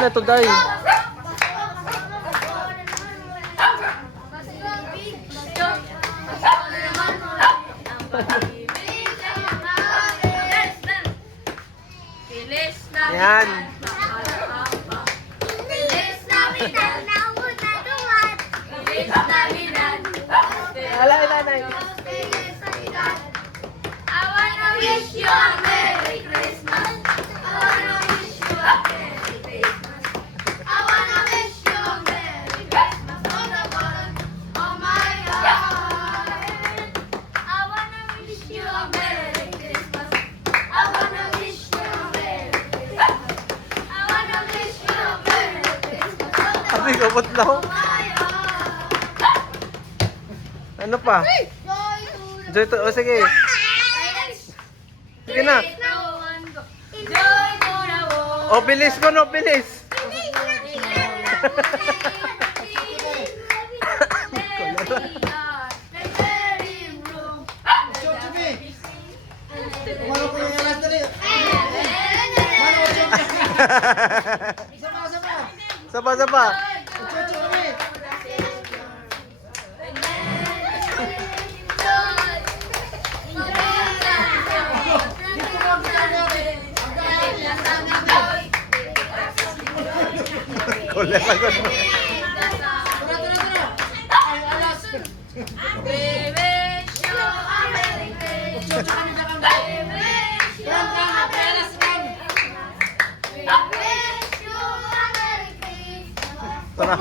na to, Day? Yan. Wala, nanay. I wanna wish you a Merry Christmas. I wanna wish you a Merry Christmas. I wanna wish you a Merry Christmas from the bottom of my heart. I wanna wish you a Merry Christmas. I wanna wish you a Merry Christmas. I wanna wish you a Merry Christmas from the Abi, kabot lang. bottom of my heart. Ano pa? Joy to. O, sige. Sige na. O, bilis ko, no, bilis. Sapa. Kulit ako. Tara.